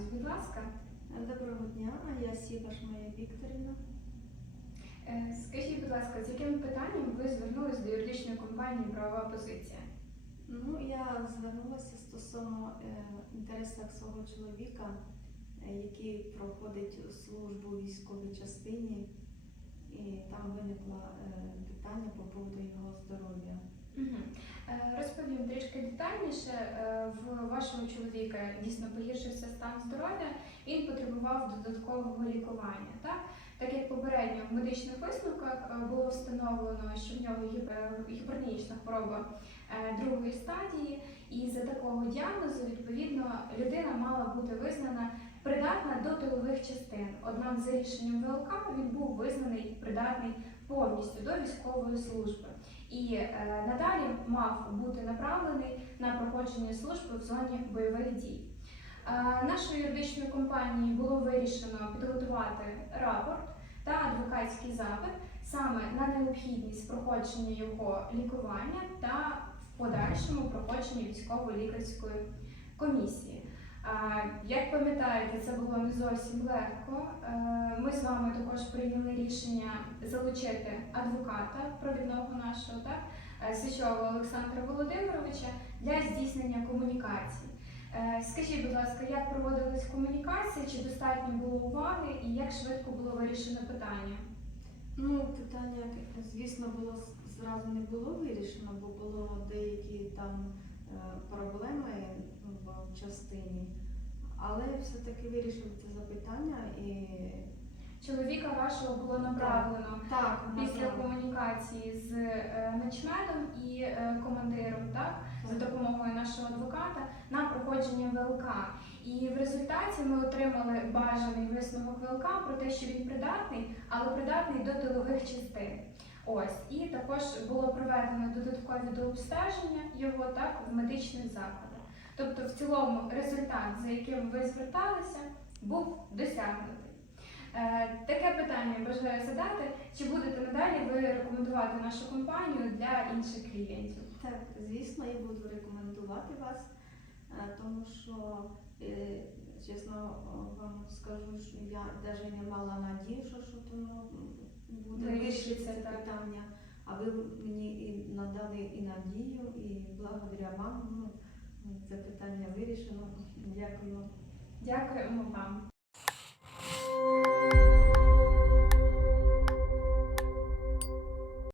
Представтесь, будь ласка. Доброго дня, я Сібаш Марія Вікторівна. Е, скажіть, будь ласка, з яким питанням ви звернулися до юридичної компанії Правова позиція? Ну, я звернулася стосовно е, інтересів свого чоловіка, е, який проходить службу у військовій частині, і там виникло питання по поводу його здоров'я. Е, Розповім трішки детальніше. Е, В вашого чоловіка дійсно погіршився стан здоров'я, він потребував додаткового лікування. Так, так як попередньо в медичних висновках е, було встановлено, що в нього гіп- гіпертонічна хвороба е, другої стадії, і за такого діагнозу відповідно людина мала бути визнана придатна до тилових частин. Однак за рішенням ВЛК він був визнаний придатний повністю до військової служби і е, надалі мав бути направлений на проходження служби в зоні бойових дій. Нашою юридичною компанією було вирішено підготувати рапорт та адвокатський запит саме на необхідність проходження його лікування та в подальшому проходження військово-лікарської комісії. Як пам'ятаєте, це було не зовсім легко. Е, Ми з вами також прийняли рішення залучити адвоката провідного нашого, так, е, Сичова Олександра Володимировича для здійснення комунікацій. Е, Скажіть, будь ласка, як проводились комунікації, чи достатньо було уваги і як швидко було вирішено питання? Ну, питання, звісно, було зразу не було вирішено, бо було деякі там е, проблеми в частині. Але все-таки вирішили це запитання і Чоловіка вашого було направлено так, після комунікації з е, начмедом і е, командиром, так за допомогою нашого адвоката на проходження ВЛК. І в результаті ми отримали бажаний висновок ВЛК про те, що він придатний, але придатний до тилових частин. Ось і також було проведено додаткові дообстеження його так в медичних закладах. Тобто, в цілому результат, за яким ви зверталися, був досягнутий. Е, Таке питання бажаю задати. Чи будете надалі ви рекомендувати нашу компанію для інших клієнтів? Так, звісно, я буду рекомендувати вас, е, тому що, е, чесно е, вам скажу, що я навіть не мала надії, що, воно буде Вирішиться, вирішитися це питання. А ви мені і надали і надію, і благодаря вам ну, це питання вирішено. Дякую. Дякуємо вам.